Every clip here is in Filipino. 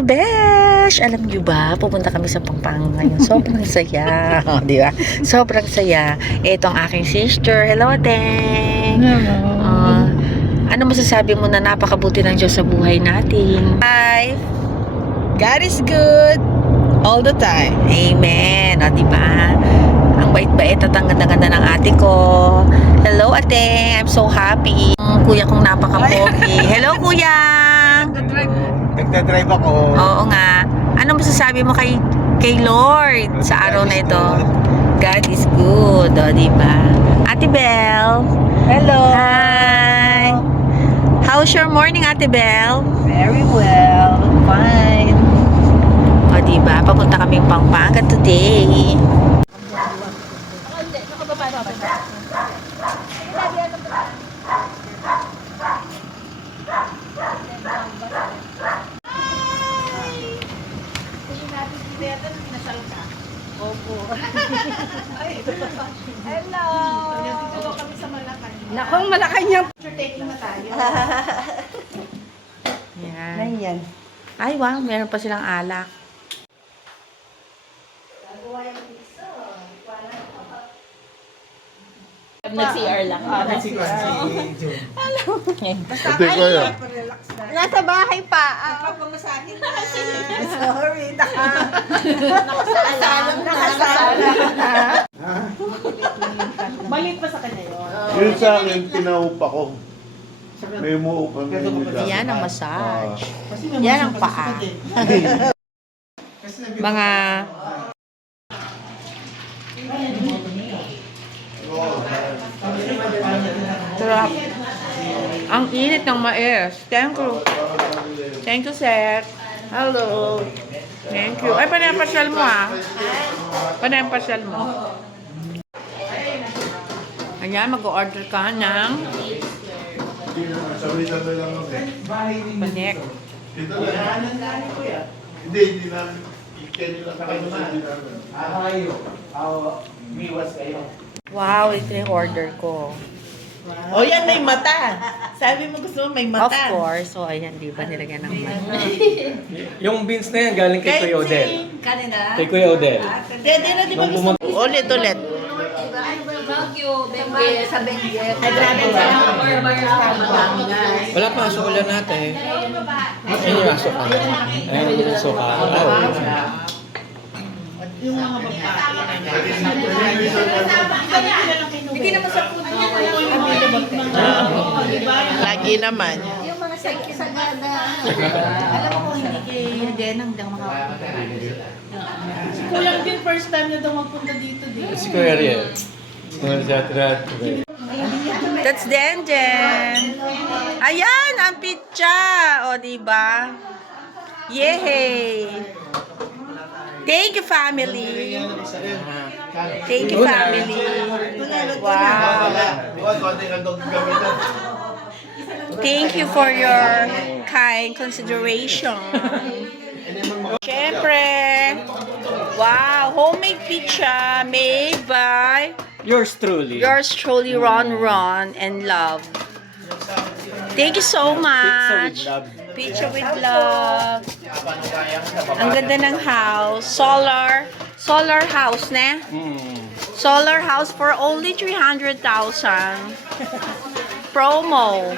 Besh! Alam niyo ba, pupunta kami sa Pampanga ngayon. Sobrang saya. Di ba? Sobrang saya. Ito ang aking sister. Hello, Teng! Hello. Ano masasabi mo na napakabuti ng Diyos sa buhay natin? Hi! God is good all the time. Amen! O, di ba? Ang bait-bait at ang ganda-ganda ng ate ko. Hello, ate! I'm so happy. Kuya kong napaka-pogi. Hello, kuya! Nagdadrive ako. Oo nga. Ano masasabi mo kay Lord sa araw na ito? God is good, o, diba? Ate Belle. Hello. Hi. How's your morning, Ate Belle? Very well. Fine. O, diba? Papunta kaming Pampanga today. Hello. Hello kami sa Malacanang. Nakong Malacanang. Taking na tayo. Yan. Ayan. Ay, wow. Meron pa silang alak. Nag-CR lang. Ate ko yan. Nasa bahay pa. Pagpamasahin na. Sorry. Malit pa sa kanya yun. Yun sa akin, pinaupa ko. May umuupan nila. Yan ang massage. Yan ang paa. Mga sarap. Ang init ng mais. Thank you. Thank you, sir. Hello. Thank you. Ay, panampasyal mo, ha? Panampasyal mo. Ayan, mag-order ka ng Sabi-sabi lang ako eh. panek. Ito lang. Hindi namin. Kaya nila sa kanila. Wow, ito yung order ko. O yan, may mata. Sabi mo gusto mo may mata. Of course. So, ayan, di ba nilagyan ng mata? Yung beans na yan galing kay Kuya Odel. Kanina. Kay Kuya Odel. Dede na di ba Nung gusto mo? Ulit. Sa Benguet. Ay, grabe ba? Wala pa ang sukulan natin. Ayun yung aso ka. Ayun yung aso ka. Yung mga Hindi naman sa food Lagi naman. yung mga sagada. Alam mo kung hindi kay Denang dang makapunta. Kuya din first time na daw magpunta dito din. Si Kuya Riel. That's Denjen. Ayan, ang pizza. O, diba? Yehey. Thank you, family. Thank you, family. Wow. Thank you for your kind consideration. Siyempre. Wow, homemade pizza made by Yours truly. yours truly, Ron and Love. Thank you so much. Pizza with love. Ang ganda ng house. Solar house, ne? Solar house for only 300,000. Promo.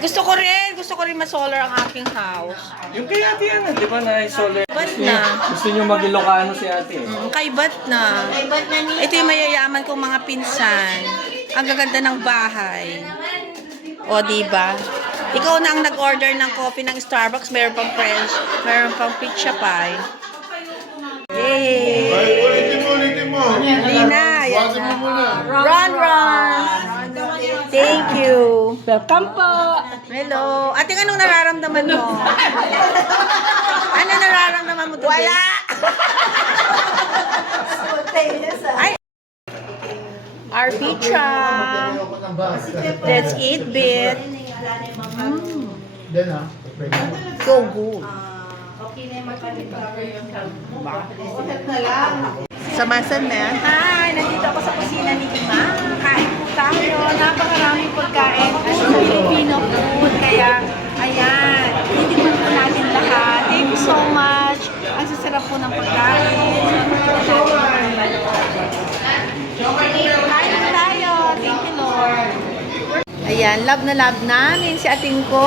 Gusto ko rin ma-solar ang aking house. Yung kay ate yan, di ba na solar? Ba't na? Gusto nyo mag-Ilocano si ate. Kaibat na. Ito yung mayayaman kong mga pinsan. Ang gaganda ng bahay. O, diba? Ikaw na ang nag-order ng coffee ng Starbucks. Meron pang French. Meron pang pizza pie. Yay! Ay, ulitin mo. Hindi na. Yan Buwasan mo na. muna. Ron! Thank you. Welcome po. Hello. Ate, anong nararamdaman mo? Ano nararamdaman mo today? Wala! Ay! Our pizza. Let's eat bit. So good. Samasan na yan. Hi! Nandito ako sa kusina ni Ima. Kain po tayo. Napakaraming pagkain. Filipino food. Kaya, ayan. Titikman po natin lahat. Ayan, love na love namin si ating ko.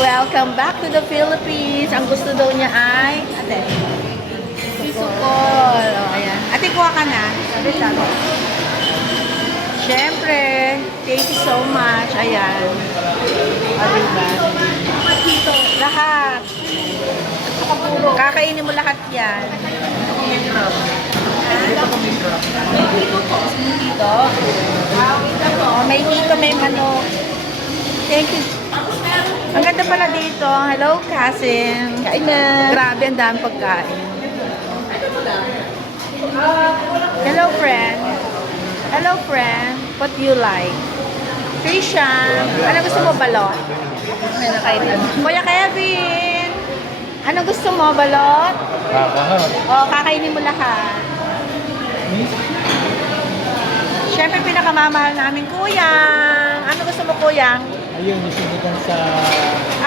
Welcome back to the Philippines. Ang gusto daw niya ay, ate, sisukol. O, ayan. Ate, kuha ka na. Sabi lang. Siyempre, thank you so much. Ayan. O, diba? Lahat. Kakainin mo lahat yan. Oh, may hito, may manok. Thank you. Ang ganda pala dito. Hello, cousin. Kain na. Grabe, ang dami pagkain. Hello, friend. Hello, friend. What do you like? Trisha. Ano gusto mo, balot? May nakailan. Kuya Kevin. Ano gusto mo, balot? O, kakainin mo lahat. Siyempre, pinakamamahal namin, kuyang. Ano gusto mo, kuyang? Ayun, isinigan sa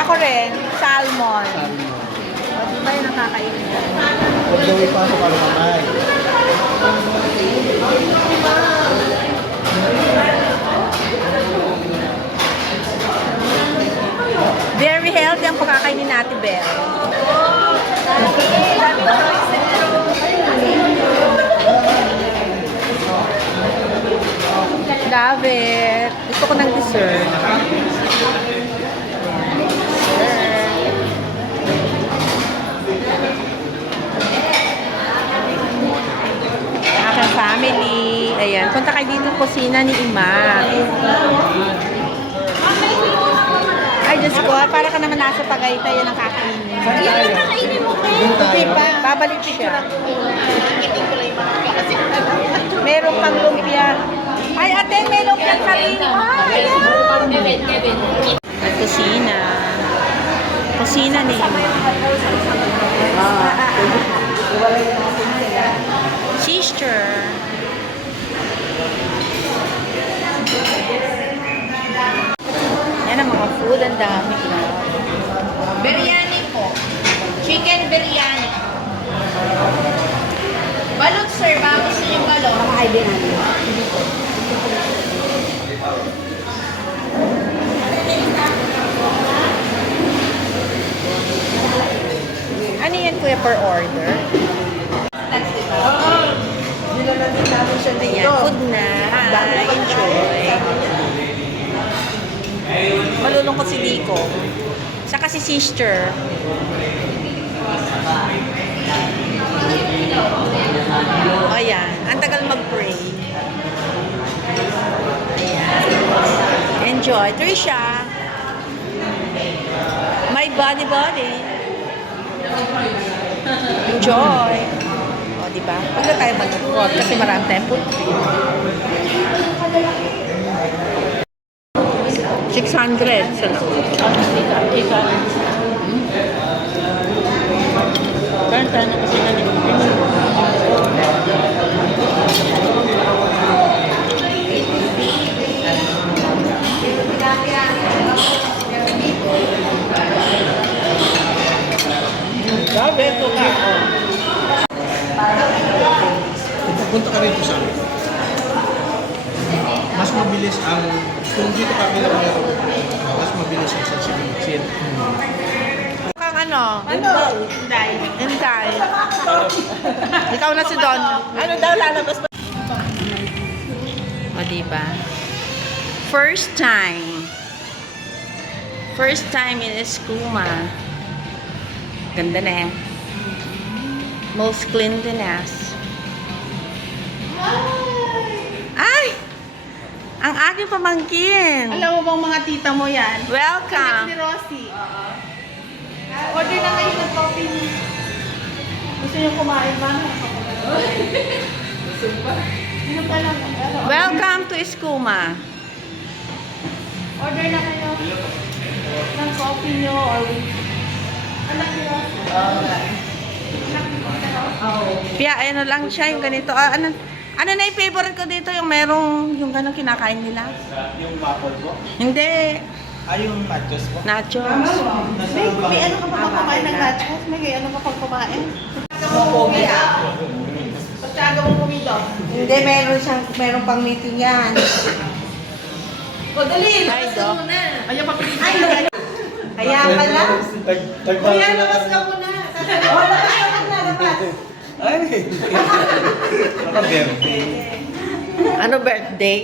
Ako rin, salmon. salmo. O, diba yung nakakainin? Huwag daw ipasok ang mamay. Very healthy ang pagkakainin natin, Bel. Love it. Gusto ko ng dessert. Aking family. Ayan. Punta kayo dito kusina ni Ima. Ay, Diyos ko. Para ka naman nasa Tagaytay. Yan ang kakainin. Yan ang kakainin mo. Tupi pa. Babalik siya. Meron pang lumpia. Ay, ate, may lumpia sa Riwa. Ayan. At kusina. Kusina ni Ima. Sister. Yan ang mga food. Ang dami. Biryani po. Chicken biryani. Balot, sir. Baka gusto niyo balot. Ay, ano yan, kuya, per order? Oo. Nilalagay namin siya dito. Ayan, food na. Hi, enjoy. Malulungkot si Dico. Saka si sister. O, ayan. Ang tagal mag-pray. Ayan. Enjoy. Trisha. My body. Enjoy. O, diba? Huwag na tayo malungkot kasi marami tayong food. 600 sa lang. Kanta na kasi na Sabi, ito ka. Pupunta ka rito sa amin. Mas mabilis ang, kung dito ka bilang mas mabilis ang sensibility. Kang ano? Inday. Ikaw na si Don. Ano daw lalabas pa? O, diba? First time in Escuma. Ganda na eh. Most cleanliness. Ay! Ang aking pamangkin. Alam mo bang mga tita mo yan? Anak Welcome. ni Rosie. Order na kayo ng coffee ni... Gusto niyo kumain ba? Ano pa lang? Welcome to Escuma. Order na kayo ng coffee niyo or... Anak ni Rosie. Anak ni Rosie. Pia, ano lang siya, yung ganito. Ano na yung favorite ko dito? Yung merong, yung gano'ng kinakain nila? Yung maple ko? Hindi. Yung nachos po? Nachos. May ano ka pa bang kumain ng nachos? May ano ka pang kumain? Pagkaga mo pumido. Hindi, meron pang meeting yan. O, dali. Hi, Doc. Ayaw pa pili. Kaya pala. Kuya, labas ka muna. Oh, labas ka muna, labas. Ay! Naka-birthday. Ano birthday?